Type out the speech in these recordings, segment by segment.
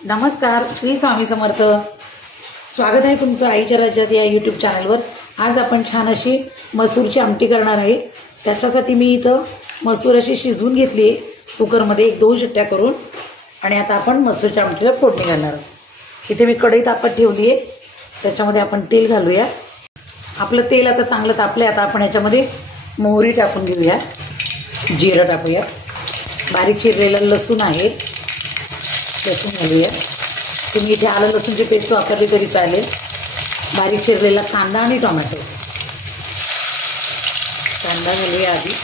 नमस्कार, श्री स्वामी समर्थ। स्वागत आहे तुमचं आईच्या राज्यात या यूट्यूब चॅनलवर। आज आपण छान अशी मसूरची आमटी करणार आहे। त्याच्यासाठी मी इथं मसूर अशी शिजवून घेतली आहे कुकरमध्ये 1-2 शिट्ट्या करून, आणि आता आपण मसूरच्या आमटीला फोडणी घालणार आहोत। इथे मी कढई तापत ठेवली आहे, त्याच्यामध्ये आपण तेल घालूया। आपलं तेल आता चांगलं तापलंय। आता आपण याच्यामध्ये मोहरी टाकून घेऊया, जिरं टाकूया, बारीक चिरलेलं लसूण आहे, लसूण घालूया। तुम्ही इथे आलं लसूणची पेस्ट वापरली तरी चालेल। बारीक चिरलेला कांदा आणि टोमॅटो, कांदा घालूया आधी,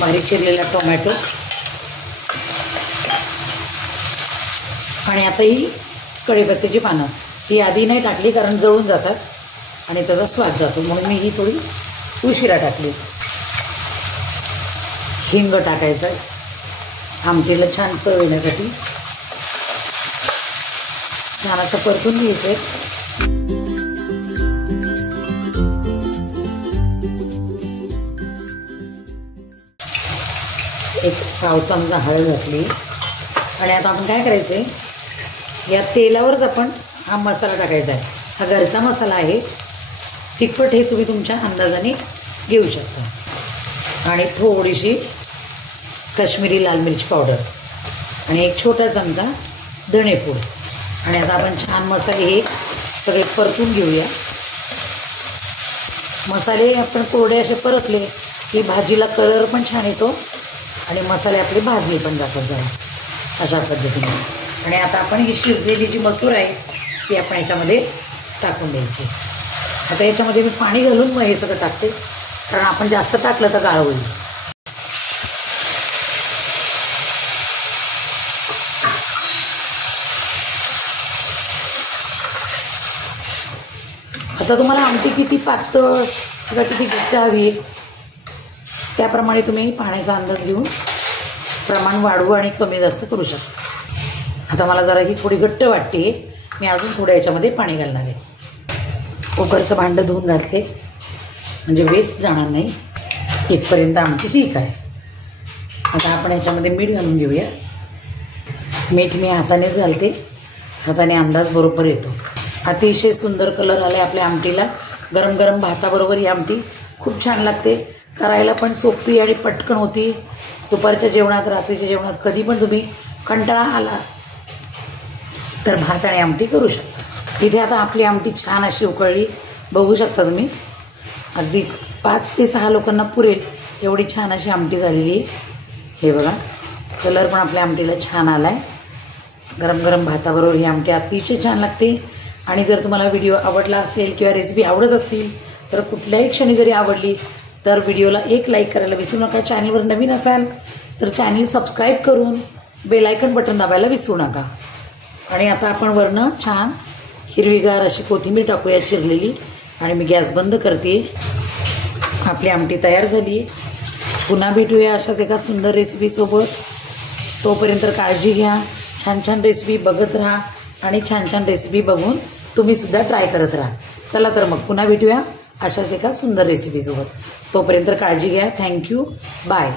बारीक चिरलेला टोमॅटो, आणि आता ही कढीपत्त्याची पानं ही आधी नाही टाकली कारण जळून जातात आणि त्याचा स्वाद जातो, म्हणून मी ही थोडी उशिरा टाकली। हिंग टाकायचं आमटीला छान चव येण्यासाठी। छान असं परतून घ्यायचं। एक पाव चमचा हळद घातली, आणि आता आपण काय करायचंय, या तेलावरच आपण हा मसाला टाकायचा आहे। हा घरचा मसाला आहे, तिखट हे तुम्ही तुमच्या अंदाजाने घेऊ शकता, आणि थोडीशी काश्मीरी लाल मिरची पावडर, आणि एक छोटा चमचा धणेपूड। आणि आता आपण छान मसाले हे सगळे परतून घेऊया। मसाले आपण कोरडे असे परतले की भाजीला कलर पण छान येतो आणि मसाले आपले भाजले पण जातात जरा अशा पद्धतीने। आणि आता आपण ही शिजलेली जी मसूर आहे ती आपण याच्यामध्ये टाकून द्यायची। आता याच्यामध्ये मी पाणी घालून मग हे सगळं टाकते, कारण आपण जास्त टाकलं तर गाळ होईल। आता तुम्हाला आमटी किती पातळ किंवा किती घट्ट हवी त्याप्रमाणे तुम्ही पाण्याचा अंदाज घेऊन प्रमाण वाढवू आणि कमी जास्त करू शकता। आता मला जरा ही थोडी घट्ट वाटते, मी अजून थोडं याच्यामध्ये पाणी घालणार आहे। कुकरचं भांडं धुवून घालते म्हणजे वेस्ट जाणार नाही, इथपर्यंत आमटी ठीक आहे। आता आपण याच्यामध्ये मीठ घालून घेऊया। मीठ मी हातानेच घालते, हाताने अंदाज बरोबर येतो। अतिशय सुंदर कलर आला आपल्या आमटीला। गरम गरम भाताबरोबर ही आमटी खूप छान लागते, करायला पण सोपी आणि पटकन होती। दुपारच्या जेवणात, रात्रीच्या जेवणात कधी पण तुम्ही कंटाळा आला तर भात आणि आमटी करू शकता। तिथे आता आपली आमटी छान अशी उकळली, बघू शकता तुम्ही, अगदी 5 ते 6 लोकांना पुरेल एवढी छान अशी आमटी झालेली आहे। हे बघा, कलर पण आपल्या आमटीला छान आला आहे। गरम गरम भाताबरोबर ही आमटी अतिशय छान लागते। आणि जर तुम्हाला व्हिडिओ आवडला असेल किंवा रेसिपी आवडत असतील तर कुठल्याही क्षणी जरी आवडली तर व्हिडिओला एक लाईक करायला विसरू नका। चॅनलवर नवीन असाल तर चॅनल सबस्क्राईब करून बेल आयकॉन बटन दाबायला विसरू नका। आणि आता आपण वरनं छान हिरवीगार अशी कोथिंबीर टाकूया चिरलेली, आणि मी गॅस बंद करते। आपली आमटी तयार झाली आहे। पुन्हा भेटूया अशाच एका सुंदर रेसिपीसोबत। तोपर्यंत काळजी घ्या, छान छान रेसिपी बघत राहा, आणि छान छान रेसिपी बघून तुम्ही सुद्धा ट्राय करत राहा। चला तर मग पुन्हा भेटूया अशाच एका सुंदर रेसिपीसोबत। तोपर्यंत काळजी घ्या। Thank you, bye.